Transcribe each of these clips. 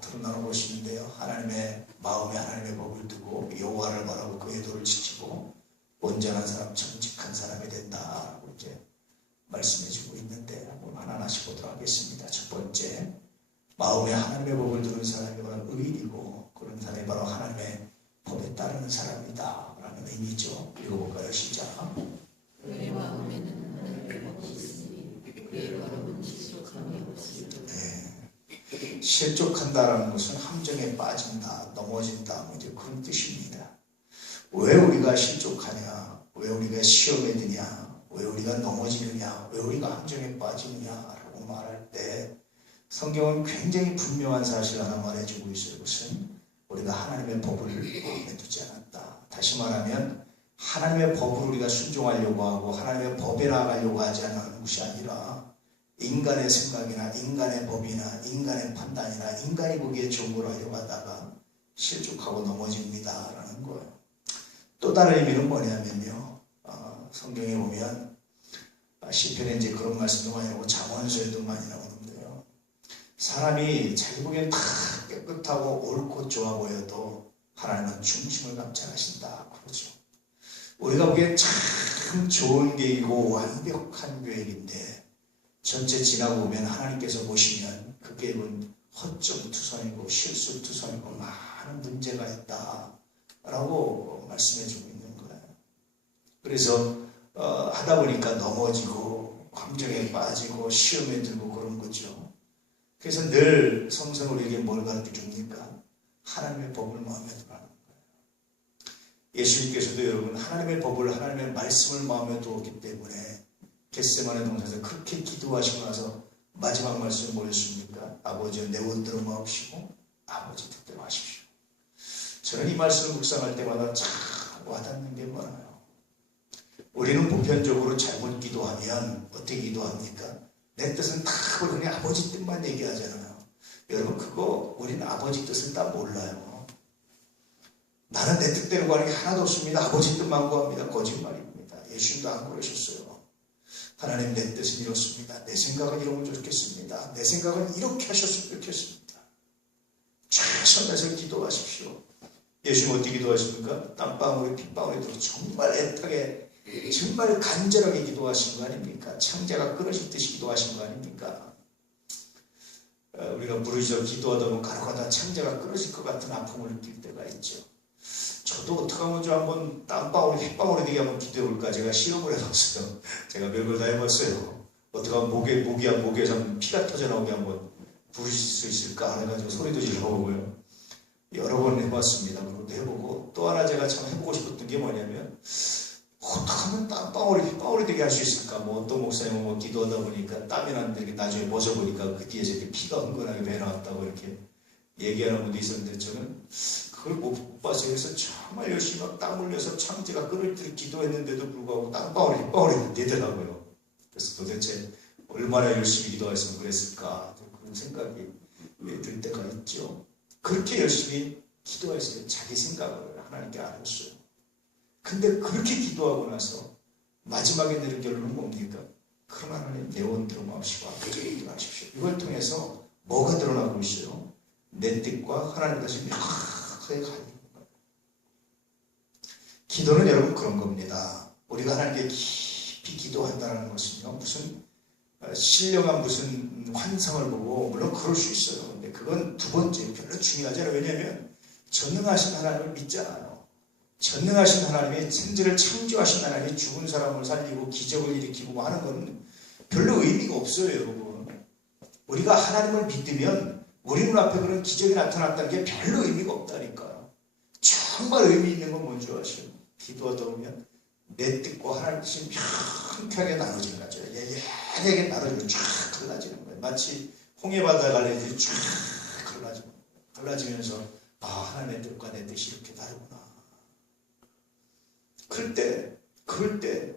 드러나는 것인데요. 하나님의 마음에 하나님의 법을 두고 여호와를 바라고 그의 도를 지키고 온전한 사람, 정직한 사람이 된다라고 이제 말씀해주고 있는데 한번 하나씩 보도록 하겠습니다. 첫 번째, 마음에 하나님의 법을 두는 사람이 바로 의인이고 그런 사람이 바로 하나님의 법에 따르는 사람이다 라는 의미죠. 읽어볼까요? 시작. 그의 마음에는 하나님의 법이 있으니 그의 걸음은 실족함이 없으리로다. 네. 실족한다라는 것은 함정에 빠진다, 넘어진다, 뭐 이제 그런 뜻입니다. 왜 우리가 실족하냐? 왜 우리가 시험에 드냐? 왜 우리가 넘어지느냐? 왜 우리가 함정에 빠지느냐라고 말할 때 성경은 굉장히 분명한 사실 하나 말해주고 있어요. 그것은 우리가 하나님의 법을 마음에 두지 않았다. 다시 말하면 하나님의 법을 우리가 순종하려고 하고 하나님의 법에 나가려고 하지 않는 것이 아니라 인간의 생각이나 인간의 법이나 인간의 판단이나 인간이 보기에 좋은 걸 하려고 하다가 실족하고 넘어집니다 라는 거예요. 또 다른 의미는 뭐냐면요, 성경에 보면 시편에 이제 그런 말씀도 많이 나오고 잠언서에도 많이 나오는데요, 사람이 자기 보기엔 다 깨끗하고 옳고 좋아 보여도 하나님은 중심을 감찰하신다 그러죠. 우리가 보기엔 참 좋은 계획이고 완벽한 계획인데 전체 지나고 보면 하나님께서 보시면 그 계획은 허점투성이고 실수투성이고 많은 문제가 있다 라고 말씀해주고 있는 거예요. 그래서 하다 보니까 넘어지고 감정에 빠지고 시험에 들고 그런 거죠. 그래서 늘 성서는 우리에게 뭘 가르쳐줍니까? 하나님의 법을 마음에 두라는 거예요. 예수님께서도 여러분 하나님의 법을, 하나님의 말씀을 마음에 두었기 때문에 겟세마네 동산에서 그렇게 기도하시고 나서 마지막 말씀이 뭐였습니까? 아버지여 내 원대로 마옵시고 아버지 뜻대로 하십시오. 저는 이 말씀을 묵상할 때마다 참 와닿는 게 많아요. 우리는 보편적으로 잘못 기도하면 어떻게 기도합니까? 내 뜻은 다 그냥 아버지 뜻만 얘기하잖아요. 여러분 그거 우리는 아버지 뜻은 다 몰라요. 나는 내 뜻대로 가는 게 하나도 없습니다. 아버지 뜻만 구합니다. 거짓말입니다. 예수님도 안 그러셨어요. 하나님 내 뜻은 이렇습니다. 내 생각은 이러면 좋겠습니다. 내 생각은 이렇게 하셨으면 좋겠습니다. 최선을 다해서 기도하십시오. 예수님 어떻게 기도하십니까? 땀방울에 핏방울에 들어 정말 애타게 정말 간절하게 기도하신 거 아닙니까? 창자가 끊어지듯이 기도하신 거 아닙니까? 우리가 부르짖어 기도하다 보면 가로가다 창자가 끊어질 것 같은 아픔을 느낄 때가 있죠. 저도 어떻게 하면 좀 한번 땀방울에 핏방울에 되게 한번 기도해볼까 제가 시험을 해봤어요. 제가 별걸 다 해봤어요. 어떻게 하면 목에서 피가 터져나오게 한번 부르실 수 있을까 해가지고 소리도 질러보고요. 여러 번 해봤습니다. 그것도 해보고 또 하나 제가 참 해보고 싶었던 게 뭐냐면 어떻게 하면 땀방울이 핏방울이 되게 할 수 있을까? 뭐 어떤 목사님은 뭐 기도하다 보니까 땀이 나는데 이렇게 나중에 벗어보니까 그 뒤에서 이렇게 피가 흥건하게 배 나왔다고 이렇게 얘기하는 분도 있었는데 저는 그걸 못 봐서 그래서 정말 열심히 막 땀 흘려서 창자가 끓을 때 기도했는데도 불구하고 땀방울이 핏방울이 되더라고요. 그래서 도대체 얼마나 열심히 기도했으면 그랬을까 그런 생각이 들 때가 있죠. 그렇게 열심히 기도했어요. 자기 생각을 하나님께 알았어요. 근데 그렇게 기도하고 나서 마지막에 내린 결론은 뭡니까? 그럼 하나님 내 원대로 마옵시고 아버지로 인도하십시오. 이걸 통해서 뭐가 드러나고 있어요? 내 뜻과 하나님 다시 명확하게 가는 거예요. 기도는 여러분 그런 겁니다. 우리가 하나님께 깊이 기도한다는 것은요, 무슨 신령한 무슨 환상을 보고 물론 그럴 수 있어요. 근데 그건 두 번째 별로 중요하지 않아요. 왜냐하면 전능하신 하나님을 믿잖아요. 전능하신 하나님이 천지를 창조하신 하나님이 죽은 사람을 살리고 기적을 일으키고 하는 건 별로 의미가 없어요. 여러분 우리가 하나님을 믿으면 우리 눈앞에 그런 기적이 나타났다는 게 별로 의미가 없다니까요. 정말 의미 있는 건 뭔지 아시죠? 기도하다 보면 내 뜻과 하나님 뜻이 명확하게 나눠지는 거죠. 예리하게 나눠지면 쫙 갈라지는 거예요. 마치 홍해바다 갈라지듯이 쫙 갈라지면서 아 하나님의 뜻과 내 뜻이 이렇게 다르구나. 그럴 때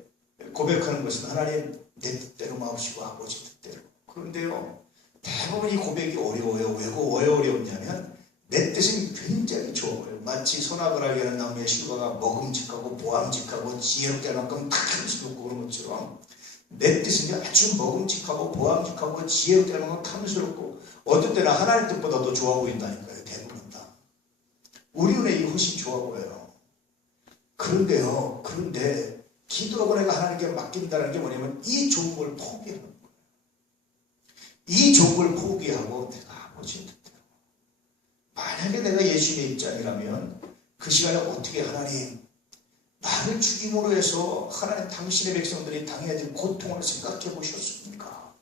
고백하는 것은 하나님 내 뜻대로 마옵시고 아버지 뜻대로. 그런데요 대부분 이 고백이 어려워요. 왜 어렵냐면 내 뜻은 굉장히 좋아요. 마치 소나그라게 하는 나무의 실과가 먹음직하고 보암직하고 지혜롭게 할 만큼 다 힘쓰고 그런 것처럼 내 뜻은 아주 먹음직하고 보암직하고 지혜롭고 탐스럽고 어떤 때는 하나님 뜻보다 더 좋아 보인다니까요. 대부분 다. 우리 눈에 이 훨씬 좋아 보여요. 그런데 기도하고 내가 하나님께 맡긴다는 게 뭐냐면 이 좋은 걸 포기하는 거예요. 이 좋은 걸 포기하고 내가 아버지의 뜻대로. 만약에 내가 예수님의 입장이라면 그 시간에 어떻게 하나님 나를 죽임으로 해서 하나님 당신의 백성들이 당해야 될 고통을 생각해 보셨습니까?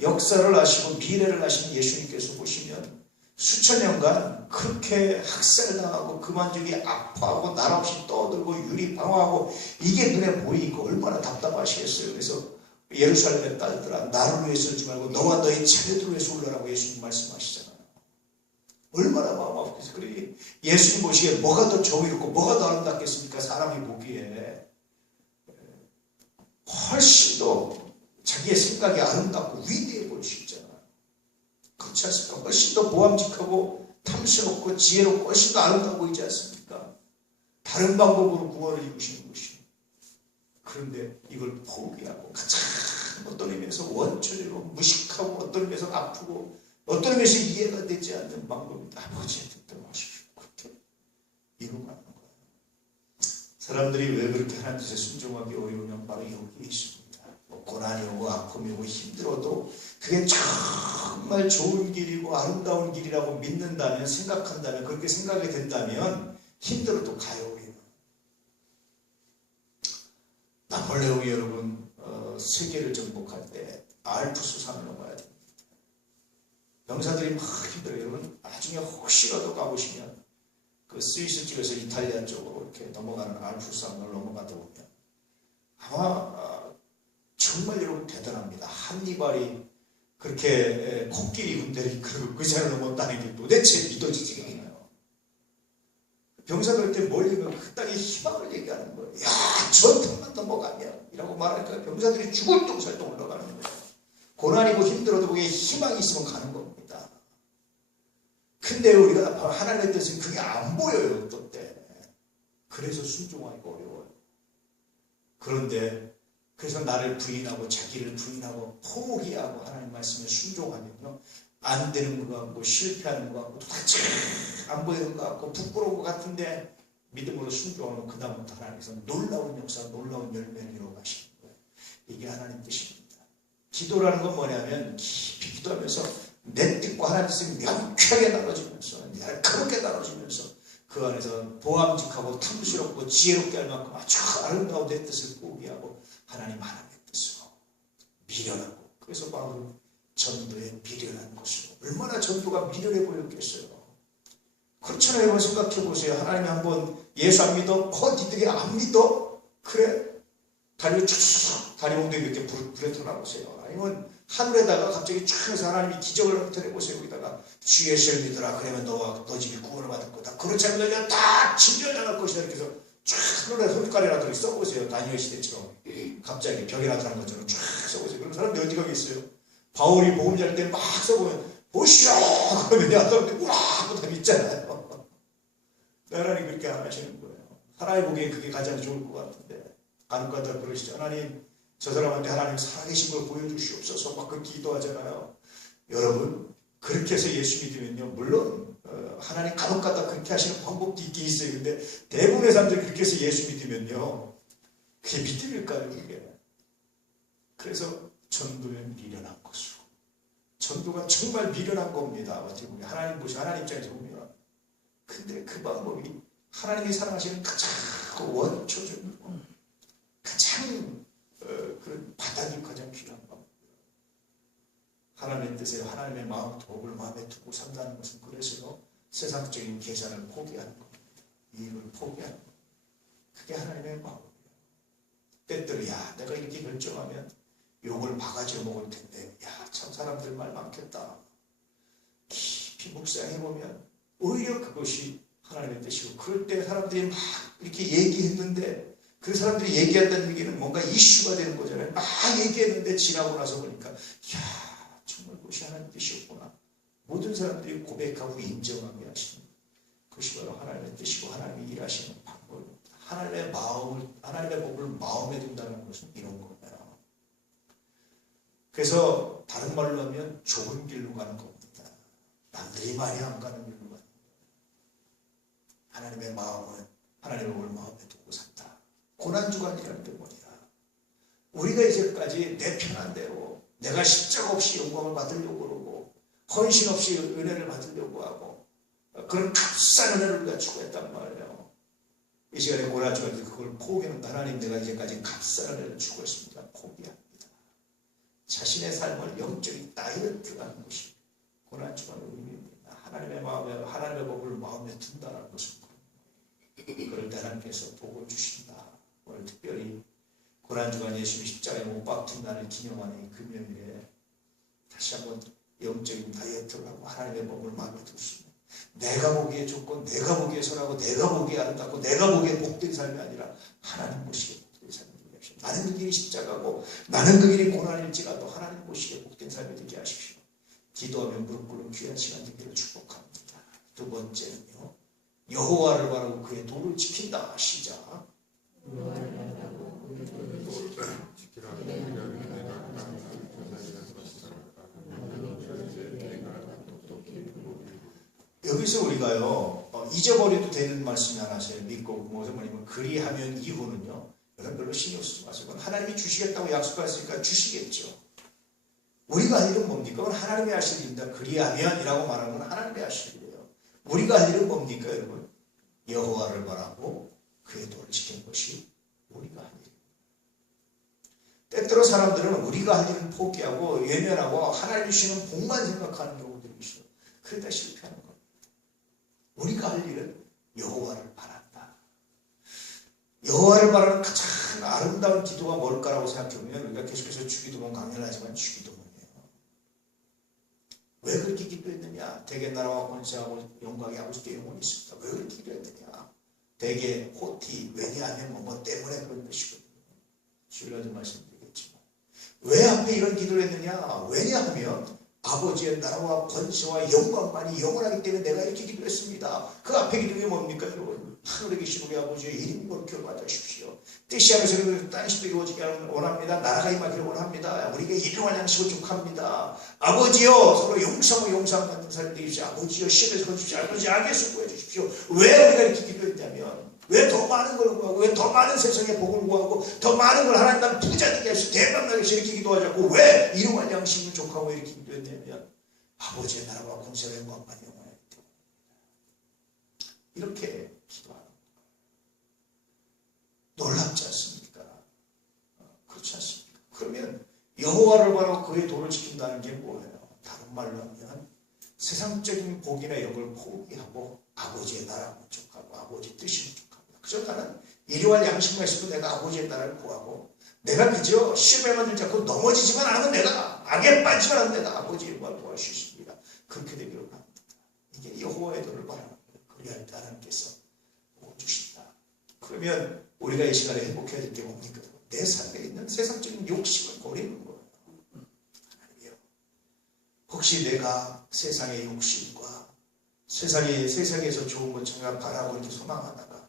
역사를 아시고 미래를 아신 예수님께서 보시면 수천 년간 그렇게 학살당하고 그만두기 아파하고 날 없이 떠들고 유리방황하고 이게 눈에 보이니까 얼마나 답답하시겠어요. 그래서 예루살렘의 딸들아 나를 위해서 하지 말고 너와 너의 자녀들을 위해서 올라라고 예수님 말씀하시잖아요. 얼마나 마음 아프겠어요. 그러니 예수님 보시기에 뭐가 더 정의롭고 뭐가 더 아름답겠습니까? 사람이 보기에 훨씬 더 자기의 생각이 아름답고 위대해 보일 수 있잖아요. 그렇지 않습니까? 훨씬 더 보암직하고 탐스럽고 지혜롭고 훨씬 더 아름다워 보이지 않습니까? 다른 방법으로 구원을 이루시는 것이. 그런데 이걸 포기하고 가장 어떤 의미에서 원초적으로 무식하고 어떤 의미에서 아프고 어떤 의미에서 이해가 되지 않는 방법입니다. 아버지의 뜻대로 하십시오. 그렇게 이루고 가는 거예요. 사람들이 왜 그렇게 하나님 뜻에 순종하기 어려우냐면 바로 여기에 있습니다. 고난이 오고 아픔이 오고 힘들어도 그게 정말 좋은 길이고 아름다운 길이라고 믿는다면 생각한다면 그렇게 생각이 된다면 힘들어도 가요. 우리는. 나폴레옹이 여러분 세계를 정복할 때 알프스산을 넘어야 됩니다. 병사들이 막 힘들어요. 여러분 나중에 혹시라도 가보시면 그 스위스 쪽에서 이탈리아 쪽으로 이렇게 넘어가는 알프스산을 넘어가다 보면 아마 정말 여러분 대단합니다. 한니발이 그렇게 코끼리 군대를 이끌고 그 산을 넘었다는 게 도대체 믿어지지가 않아요. 병사들한테 몰리면 그 땅에 희망을 얘기하는 거예요. 야, 저 틈만 넘어가면 이라고 말하니까 병사들이 죽을 똥살똥 올라가는 거예요. 고난이고 힘들어도 그게 희망이 있으면 가는 겁니다. 근데 우리가 하나님의 뜻은 그게 안 보여요. 어떤 때. 그래서 순종하기가 어려워요. 그런데 그래서 나를 부인하고 자기를 부인하고 포기하고 하나님 말씀에 순종하면요. 안 되는 것 같고 실패하는 것 같고 도대체 안 보이는 것 같고 부끄러운 것 같은데 믿음으로 순종하면 그 다음부터 하나님께서 놀라운 역사, 놀라운 열매를 이루어가시는 거예요. 이게 하나님 뜻입니다. 기도라는 건 뭐냐면 깊이 기도하면서 내 뜻과 하나님 뜻이 명쾌하게 나눠지면서 날카롭게 나눠지면서 그 안에서 보암직하고 탐스럽고 지혜롭게 할 만큼 아주 아름다운 내 뜻을 포기하고 하나님 하나님의 뜻으로 미련하고 그래서 바로 전도에 미련한 것으로 얼마나 전도가 미련해 보였겠어요. 그렇잖아요. 여러분 생각해 보세요. 하나님이 한번 예수 안 믿어? 니들이 안 믿어? 그래? 다리를 쭉 다리 엉덩이 이렇게 불에 터나보세요. 아니면 하늘에다가 갑자기 쫙 해서 하나님이 기적을 나타내보세요. 여기다가 주 예수를 믿어라. 그러면 너 집이 구원을 받을 거다. 그렇지 않으면 내가 딱 징벌당할 것이다. 이렇게 해서 쫙 하늘에 손가락이라도 써보세요. 다니엘 시대처럼 갑자기 벽에 나타난 것처럼 쫙 써보세요. 그럼 사람들이 어디 가겠어요? 바울이 복음 전할 때 막 써보면 보시오! 그러면 내가 사람들이 우와! 하고 다 믿잖아요. 하나님 그렇게 안 하시는 거예요. 하나님 보기엔 그게 가장 좋을 것 같은데 안과다 그러시죠. 하나님 저 사람한테 하나님 살아계신 걸 보여주시옵소서 막 그렇게 기도하잖아요. 여러분 그렇게 해서 예수 믿으면요 물론 하나님 간혹가다 그렇게 하시는 방법도 있긴 있어요. 근데 대부분의 사람들이 그렇게 해서 예수 믿으면요 그게 믿음일까요? 그게. 그래서 전도에 미련한 것으로 전도가 정말 미련한 겁니다. 어떻게 보면 하나님 보시 하나님 입장에서 보면 근데 그 방법이 하나님이 사랑하시는 가장 원초적이고 가장 그런 바닥이 가장 귀한 방법. 하나님의 뜻에 하나님의 마음 도움을 마음에 두고 산다는 것은 그래서 세상적인 계산을 포기하는 겁니다. 이익을 포기하는 겁니다. 그게 하나님의 마음이에요. 때때로 야 내가 이렇게 결정하면 욕을 바가지로 먹을 텐데 야 참 사람들 말 많겠다. 깊이 묵상해보면 오히려 그것이 하나님의 뜻이고 그럴 때 사람들이 막 이렇게 얘기했는데 그 사람들이 얘기한다는 얘기는 뭔가 이슈가 되는 거잖아요. 막 얘기했는데 지나고 나서 보니까 이야 정말 그것이 하나님의 뜻이었구나. 모든 사람들이 고백하고 인정하게 하시는 그것이 바로 하나님의 뜻이고 하나님이 일하시는 방법입니다. 하나님의 마음을 하나님의 법을 마음에 둔다는 것은 이런 거예요. 그래서 다른 말로 하면 좁은 길로 가는 겁니다. 남들이 많이 안 가는 길로 가는 겁니다. 하나님의 마음은 하나님의 올 마음에 두고 산다. 고난주간이라는 게 뭐냐? 우리가 이제까지 내 편한 대로 내가 십자가 없이 영광을 받으려고 그러고 헌신 없이 은혜를 받으려고 하고 그런 값싼 은혜를 우리가 추구했단 말이에요. 이 시간에 고난주간에 그걸 포기하는 하나님, 내가 이제까지 값싼 은혜를 추구했습니다. 포기합니다. 자신의 삶을 영적인 다이어트라는 것이 고난주간의 의미입니다. 하나님의 마음에, 하나님의 법을 마음에 든다는 것은 그럴 때 하나님께서 복을 주신다. 오늘 특별히 고난주간 예수님이 십자가에 못 박힌 날을 기념하는 이 금요일에 다시 한번 영적인 다이어트를 하고 하나님의 법을 마음에 두시면 내가 보기에 좋고 내가 보기에 선하고 내가 보기에 아름답고 내가 보기에 복된 삶이 아니라 하나님 보시기에 복된 삶이 되게 하십시오. 나는 그 길이 십자가고 나는 그 길이 고난일지라도 하나님 보시기에 복된 삶이 되게 하십시오. 기도하며 무릎 꿇는 귀한 시간 되기를 축복합니다. 두 번째는요, 여호와를 바라고 그의 도를 지킨다. 시작. 여기서 우리가요, 잊어버려도 되는 말씀이 하나씩 믿고 뭐냐면 그리하면 이후는요, 여러분 별로 신경 쓰지 마세요. 하나님이 주시겠다고 약속했으니까 주시겠죠. 우리가 할 일은 뭡니까? 그건 하나님의 하실 일입니다. 그리하면이라고 말하는 건 하나님의 하실 일이에요. 우리가 할 일은 뭡니까 여러분? 여호와를 바라고 그의 도를 지키는 것이 우리가 할 일입니다. 때때로 사람들은 우리가 할 일은 포기하고 외면하고 하나님 주시는 복만 생각하는 경우들이 있어요. 그러다 실패하는 겁니다. 우리가 할 일은 여호와를 바란다. 여호와를 바라는 가장 아름다운 기도가 뭘까라고 생각해보면 우리가 계속해서 주기도문 강연하지만 주기도문이에요. 왜 그렇게 기도했느냐? 대개 나라와 권세하고 영광이 아버지께 영원히 있습니다. 왜 그렇게 기도했느냐? 대개 호티, 왜냐하면 뭐 때문에 그런 것이거든요. 주일날도 말씀드리겠지만 왜 앞에 이런 기도를 했느냐? 왜냐하면 아버지의 나라와 권세와 영광만이 영원하기 때문에 내가 이렇게 기도했습니다. 그 앞에 기도가 뭡니까 여러분? 하늘에 계신 우리 아버지의 이름이 거룩히 받으십시오. 뜻이 하면서 땅시도 이루어지게 원합니다. 나라가 임하기를 원합니다. 우리에게 일용할 양식을 족합니다. 아버지여, 서로 용서하고 용서하는 사람 되십시오. 아버지여, 심에서 건주십시오. 아버지, 악에서 구해 주십시오. 왜 우리가 이렇게 기도했냐면 왜 더 많은 걸 구하고 왜 더 많은 세상의 복을 구하고 더 많은 걸 하나님 나라 부자 되게 하시고 대박나게 이렇게 기도하자고 왜 일용할 양식을 족하고 이렇게 기도했냐면 아버지의 나라와 권세와 영광만 영원하기 때문에 이렇게 기도하는 거예요. 놀랍지 않습니까? 그렇지 않습니까? 그러면 여호와를 바라고 그의 도를 지킨다는 게 뭐예요? 다른 말로 하면 세상적인 복이나 영을 포기하고 아버지의 나라 족하고 아버지의 뜻이 족합니다. 그저 나는 일용할 양식만 있어도 내가 아버지의 나라를 구하고 내가 그저 시험에만 들지 않고 넘어지지만 않으면 내가 악에 빠지지만 않으면 내가 아버지의 영광을 구할 수 있습니다. 그렇게 되기를 바랍니다. 이게 여호와의 도를 바라는 거예요. 그리할 때 하나님께서 복 주신다. 그러면 우리가 이 시간에 행복해야 될 게 뭡니까? 내 삶에 있는 세상적인 욕심을 버리는 거예요. 하나님이요. 혹시 내가 세상의 욕심과 세상에서 좋은 것 정말 바라고 이렇게 소망하다가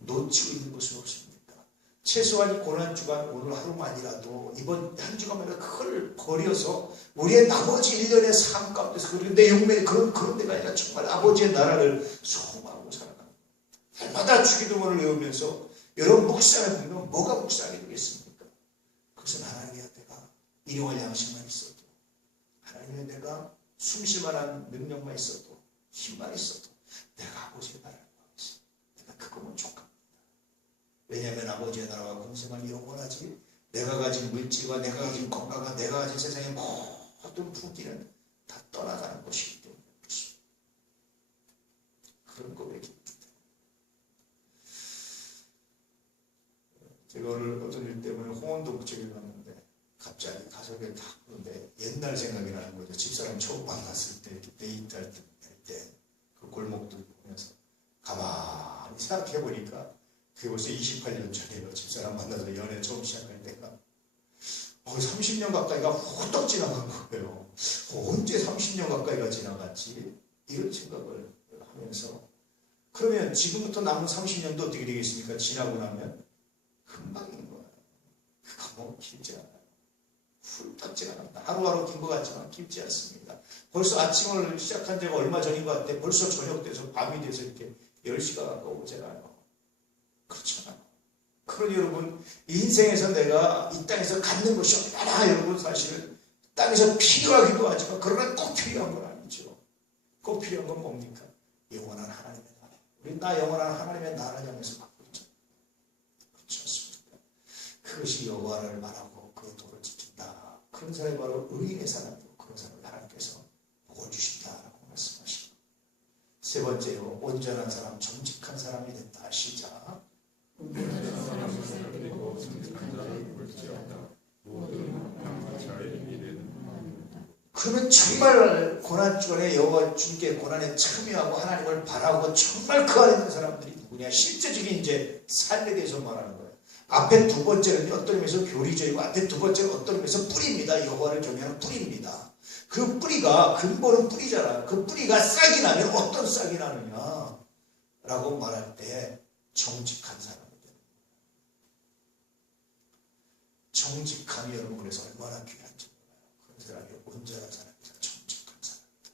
놓치고 있는 것은 없습니까? 최소한 이 고난주간 오늘 하루만이라도 이번 한 주간만이라도 그걸 버려서 우리의 나머지 1년의 삶 가운데서 그리고 내 영혼의 그런 데가 아니라 정말 아버지의 나라를 소망하고 살아가는 날마다 주기도문을 외우면서 여러분 묵상을 보면 뭐가 묵상이 되겠습니까? 그것은 하나님의 내가 일용할 양식만 있어도 하나님의 내가 숨쉴 만한 능력만 있어도 힘만 있어도 내가 아버지의 나라를 구하겠습니다. 내가 그거면 족합니다. 왜냐하면 아버지의 나라와 권세만 영원하지 내가 가진 물질과 내가 가진 건강과 내가 가진 세상의 모든 부귀는 다 떠나가는 것이기 때문에 그렇습니다. 그런 고백입니다. 제가 오늘 어떤 일 때문에 홍원동 쪽에 갔는데 갑자기 가족에 딱 그런데 옛날 생각이 나는 거죠. 집사람 처음 만났을 때 데이트할 때 그 골목들 보면서 가만히 생각해 보니까 그게 벌써 28년 전이에요. 집사람 만나서 연애 처음 시작할 때가 30년 가까이가 후딱 지나간 거예요. 언제 30년 가까이가 지나갔지? 이런 생각을 하면서 그러면 지금부터 남은 30년도 어떻게 되겠습니까? 지나고 나면 금방인 거예요. 그거 너무 길지 않아요. 훌떡지가 납니다. 하루하루 긴 것 같지만 깊지 않습니다. 벌써 아침을 시작한 지가 얼마 전인 것 같은데 벌써 저녁 돼서 밤이 돼서 이렇게 10시가 가까워오잖아요. 그렇잖아요. 그러니 여러분, 인생에서 내가 이 땅에서 갖는 것이 얼마나 여러분 사실은 땅에서 필요하기도 하지만 그러나 꼭 필요한 건 아니죠. 꼭 필요한 건 뭡니까? 영원한 하나님의 나라. 우리 나 영원한 하나님의 나라를 향해서 받고 있잖아요. 그렇지 않습니까? 그것이 여호와를 바라고 그 도를 지킨다. 그런 사람이 바로 의인의 사람이고 그런 사람을 하나님께서 복을 주신다라고 말씀하십니다. 세 번째로 온전한 사람, 정직한 사람이 된다. 시작. 온전한 사람을 그리고 정직한 자를 볼지어다. 그러면 정말 고난주간에 여호와 주님께 고난에 참여하고 하나님을 바라고 정말 그 안에 있는 사람들이 누구냐? 실제적인 이제 삶에 대해서 말하는 거예요. 앞에 두 번째는 어떤 의미에서 교리적이고 앞에 두 번째는 어떤 의미에서 뿌리입니다. 여호와를 경외하는 뿌리입니다. 그 뿌리가 근본은 뿌리잖아요. 그 뿌리가 싹이 나면 어떤 싹이 나느냐? 라고 말할 때 정직한 사람이 되는 거예요. 정직함이 여러분 그래서 얼마나 귀한지 몰라요. 그런 사람이 온전한 사람이다. 정직한 사람이다.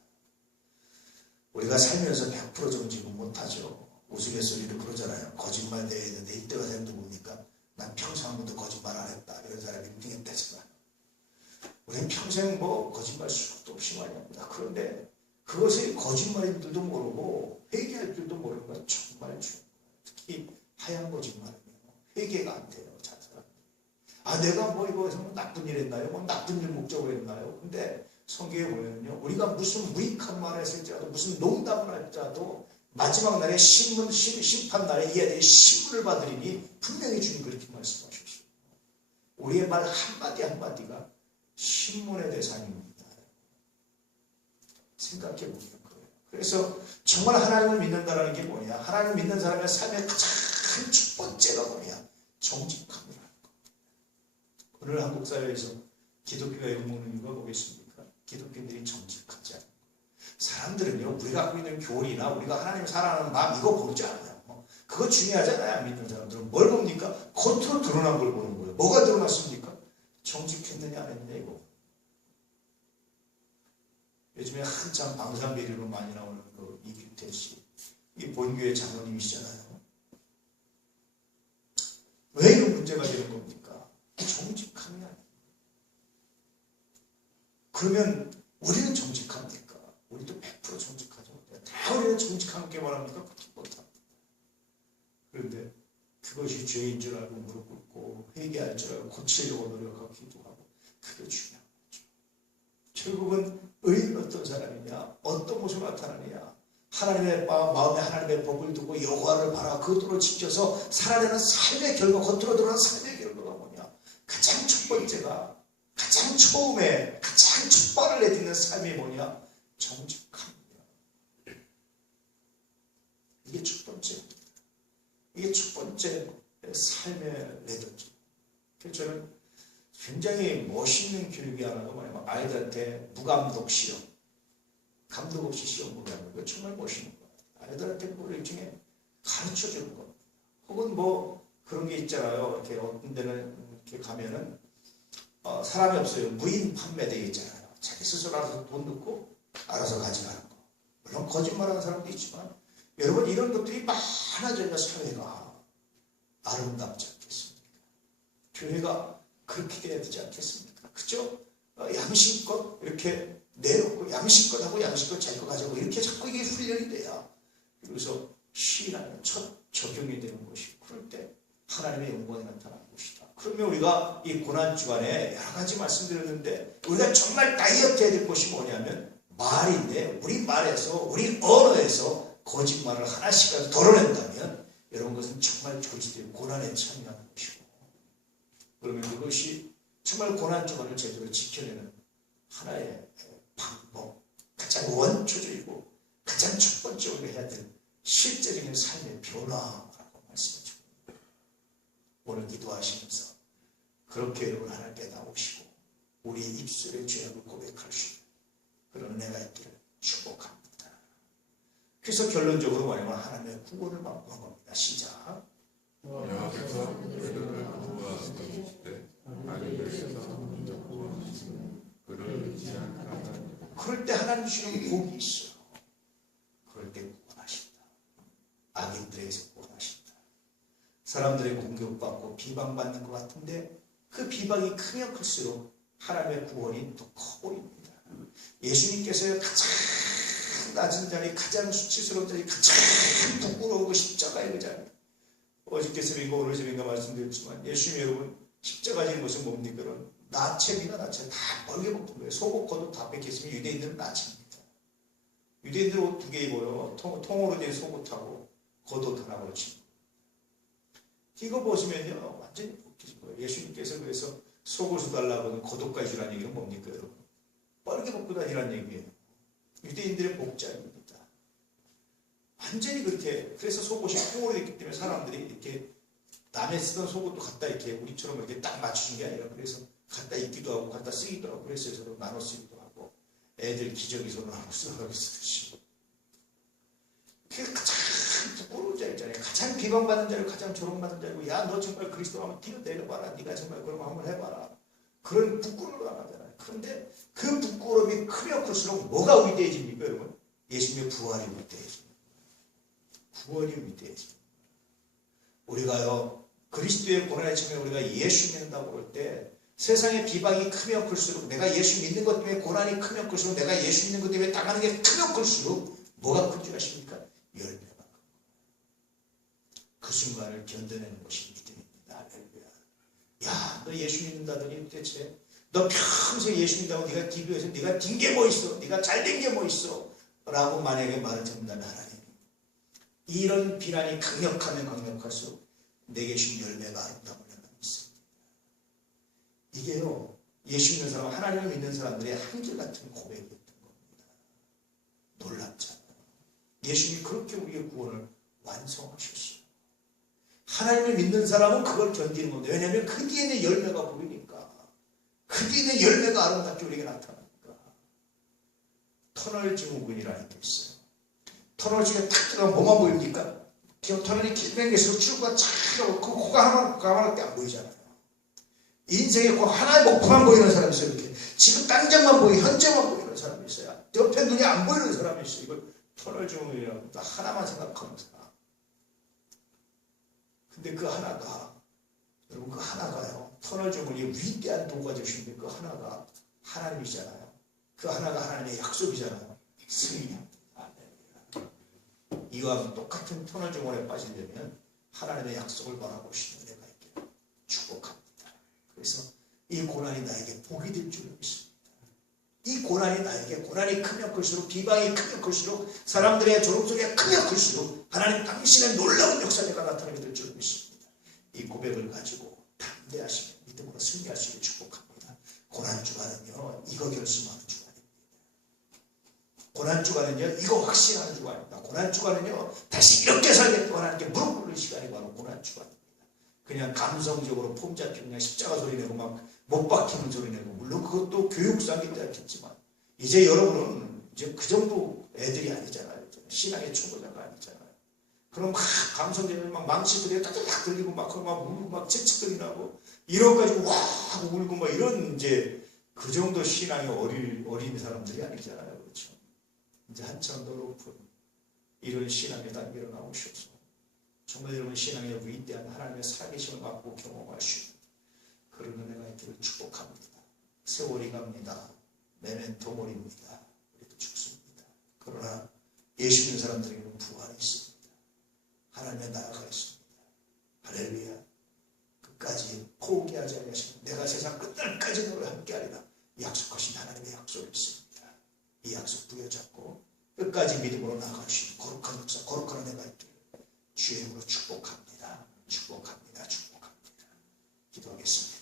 우리가 살면서 100% 정직은 못하죠. 우스갯소리를 그러잖아요. 거짓말 대회에 있는데 이때가 된 누굽니까? 난 평생 한 번도 거짓말 안 했다. 이런 사람이 1등했다지만 우리는 평생 뭐 거짓말 수도 없이 많이 합니다. 그런데 그것이 거짓말인 줄도 모르고 회개할 줄도 모르는 건 정말 중요해요. 특히 하얀 거짓말은요. 회개가 안 돼요. 잘 사람. 아 내가 뭐 이거 나쁜 일 했나요? 뭐 나쁜 일 목적으로 했나요? 근데 성경에 보면요. 우리가 무슨 무익한 말을 했을지라도 무슨 농담을 할지라도 마지막 날에 심판 날에 이에 대해 신문을 받으리니 분명히 주님 그렇게 말씀하셨어요. 우리의 말 한마디 한마디가 신문의 대상입니다. 생각해 보면 그래요. 그래서 정말 하나님을 믿는다는 게 뭐냐? 하나님을 믿는 사람의 삶의 가장 첫 번째가 뭐냐? 정직함이라는 거. 오늘 한국 사회에서 기독교가 욕먹는 이유가 뭐겠습니까? 기독교인들이 정직하지 않아요. 사람들은요, 우리가 갖고 있는 교리나 우리가 하나님 사랑하는 마음 이거 보지 않아요. 그거 중요하잖아요. 안 믿는 사람들은 뭘 봅니까? 겉으로 드러난 걸 보는 거예요. 뭐가 드러났습니까? 정직했느냐 안 했느냐 이거. 요즘에 한참 방산비리로 많이 나오는 그 이규태 씨. 이 본교회 장로님이시잖아요. 왜 이런 문제가 되는 겁니까? 정직함이 아니에요. 그러면 우리는 정직합니까? 우리도 100% 정직하죠. 다 우리는 정직함께 말합니까? 그렇게 못합니다. 그런데 그것이 죄인 줄 알고 무릎 꿇고 회개할 줄 알고 고치려고 노력하고 기도하고 그게 중요한 거죠. 결국은 의인은 어떤 사람이냐? 어떤 모습을 나타나느냐? 하나님의 마음에 하나님의 법을 두고 여호와를 바라 그것들을 지켜서 살아내는 삶의 결과, 겉으로 드러나는 삶의 결과가 뭐냐? 가장 첫 번째가 가장 처음에 가장 첫 발을 내딛는 삶이 뭐냐? 정직함이야. 이게 첫 번째입니다. 이게 첫 번째 삶의 레더죠. 그래서 저는 굉장히 멋있는 교육이 하나가 뭐냐면 아이들한테 무감독 시험, 감독 없이 시험 보게 하는 거 정말 멋있는 거예요. 아이들한테 뭐 일종의 가르쳐 주는 겁니다. 혹은 뭐 그런 게 있잖아요. 이렇게 어떤 데는 이렇게 가면은 사람이 없어요. 무인 판매대회 있잖아요. 자기 스스로 알아서 돈 넣고 알아서 가져가는 거. 물론 거짓말하는 사람도 있지만 여러분 이런 것들이 많아져야 사회가 아름답지 않겠습니까? 교회가 그렇게 돼야 되지 않겠습니까? 그죠? 양심껏 이렇게 내놓고 양심껏 하고 양심껏 자기 거 가지고 이렇게 자꾸 이게 훈련이 돼야 그래서 시인하는 첫 적용이 되는 것이고 그럴 때 하나님의 영광이 나타나는 것이다. 그러면 우리가 이 고난주간에 여러 가지 말씀드렸는데 우리가 정말 다이어트 해야 될 것이 뭐냐면 말인데 우리 말에서 우리 언어에서 거짓말을 하나씩까지 덜어낸다면 여러분 그것은 정말 조지된 고난에 참여하는 것이고 그러면 그것이 정말 고난주간을 제대로 지켜내는 하나의 방법, 가장 원초적이고 가장 첫 번째 우리가 해야 될 실제적인 삶의 변화라고 말씀해 줍니다. 오늘 기도하시면서 그렇게 여러분 하나님께 나오시고 우리의 입술에 죄악을 고백할 수 있는 그런 은혜가 있기를 축복합니다. 그래서 결론적으로 뭐냐면 하나님의 구원을 막구한 겁니다. 시작. 여호와께서 그들을 구원하시되 하늘에서 먼저 구원하시는 그를 의지하다. 그럴 때 하나님 주시는 복이 있어. 그럴 때 구원하신다. 악인들에게서 구원하신다. 사람들의 공격받고 비방받는 것 같은데 그 비방이 크면 클수록 하나님의 구원이 더 커 보입니다. 예수님께서 가장 낮은 자리, 가장 수치스러운 자리, 가장 부끄러우고 십자가의 그 자리. 어저께 새벽인가 오늘 새벽인가 말씀드렸지만 예수님 여러분 십자가 지는 것은 뭡니까? 나체입니다. 나체 다 벌게 벗은 거예요. 속옷 겉옷 다 뺏겼으면 유대인들은 나체입니다. 유대인들 옷 2개 입어요. 통으로 된 속옷하고 겉옷 하나 걸치고 이거 보시면요 완전히 벗기신 거예요. 예수님께서 그래서 속옷을 달라고 하는 겉옷까지 주라는 얘기는 뭡니까 여러분? 뻘게 벗고 다니라는 얘기예요. 유대인들의 복장입니다. 완전히 그렇게 그래서 속옷이 통으로 됐기 때문에 사람들이 이렇게 남의 쓰던 속옷도 갖다 이렇게 우리처럼 이렇게 딱 맞추는 게 아니라 그래서 갖다 입기도 하고 갖다 쓰기도 하고 그래서 서로 나눠 쓰기도 하고 애들 기저귀 손으로 하고 쓰듯이 그게 가장 부끄러운 자 있잖아요. 가장 비방받는 자를 가장 조롱받는 자고 야 너 정말 그리스도 한번 뛰어내려봐라. 네가 정말 그런 거 한번 해봐라. 그런 부끄러움을 안 하잖아요. 그런데 그 부끄러움이 크면 클수록 뭐가 위대해집니까 여러분? 예수님의 부활이 위대해집니다. 구원이 위대해집니다. 우리가요 그리스도의 고난의 처음에 우리가 예수 믿는다고 그럴 때 세상의 비방이 크면 클수록 내가 예수 믿는 것 때문에 고난이 크면 클수록 내가 예수 믿는 것 때문에 당하는 게 크면 클수록 뭐가 큰 줄 아십니까? 열매가 큰 거예요. 그 순간을 견뎌내는 것이 믿음입니다. 할렐루야. 야, 너 예수 믿는다더니 대체 너 평생 예수 믿다고 네가 기도해서 네가 딘 게 뭐 있어? 네가 잘된 게 뭐 있어? 라고 만약에 말을 듣는다면 하나님 이런 비난이 강력하면 강력할수록 내게 준 열매가 아름다운 열매가 있습니다. 이게요 예수 믿는 사람 하나님을 믿는 사람들의 한결같은 고백이었던 겁니다. 놀랍잖아요. 예수님이 그렇게 우리의 구원을 완성하셨어요. 하나님을 믿는 사람은 그걸 견디는 건데 왜냐하면 그 뒤에는 열매가 보이니까 그 뒤에는 열매가 아름답게 우리에게 나타나니까 터널 증후군이라는 게 있어요. 터널 중에 탁 들어가면 뭐만 보입니까? 터널이 길면 갈수록 출구가 쫙 하고 그 코가 하나밖에 안 보이잖아요. 인생에 꼭 하나의 목표만 보이는 사람이 있어요. 이렇게 지금 당장만 보이고 현재만 보이는 사람이 있어요. 옆에 눈이 안 보이는 사람이 있어요. 이걸 터널 증후군이라고 하나만 생각하는 사람. 근데 그 하나가 여러분 그 하나가요. 터널 증후군이 위대한 도가 되시는데 그 하나가 하나님이잖아요. 그 하나가 하나님의 약속이잖아요. 승리합니다. 이와 똑같은 터널 증후군에 빠지려면 하나님의 약속을 바라보시는 은혜가 있기를 축복합니다. 그래서 이 고난이 나에게 복이 될 줄 믿습니다. 이 고난이 나에게 고난이 크면 클수록 비방이 크면 클수록 사람들의 조롱소리가 크면 클수록 하나님 당신의 놀라운 역사가 나타나게 될 줄 믿습니다. 이 고백을 가지고 담대하시게 믿음으로 승리하시길 축복합니다. 고난주간은요 이거 결심하는 주간입니다. 고난주간은요 이거 확신하는 주간입니다. 고난주간은요 다시 이렇게 살겠다고 하나님께 무릎 꿇는 시간이 바로 고난주간입니다. 그냥 감성적으로 폼 잡히고 그냥 십자가 소리 내고 막 못 박히는 소리 내고 물론 그것도 교육상이 때였겠지만 이제 여러분은 이제 그 정도 애들이 아니잖아요. 신앙의 초보자가 아니잖아요. 그럼 막 감성적으로 막 망치들이 딱딱 들리고 막 울고 막 채찍들이 나고 이런까지 와 하고 울고 막 이런 이제 그 정도 신앙이 어린 사람들이 아니잖아요. 그렇죠. 이제 한참 더 높은 이런 신앙의 단계로 나오셔서 정말 여러분 신앙의 위대한 하나님의 살아계심을 갖고 경험하시고 그런 은혜가 있기를 축복합니다. 세월이 갑니다. 메멘토 모리입니다. 우리도 죽습니다. 그러나 예수 믿는 사람들에게는 부활이 있습니다. 하나님의 나라가 있습니다. 할렐루야. 끝까지 포기하지 아니하시고 내가 세상 끝날까지 너를 함께하리라 약속하신 하나님의 약속이 있습니다. 이 약속 부여잡고 끝까지 믿음으로 나아가시는 거룩한 역사, 거룩한 은혜가 있기를 주의 이름으로 축복합니다. 축복합니다. 축복합니다. 기도하겠습니다.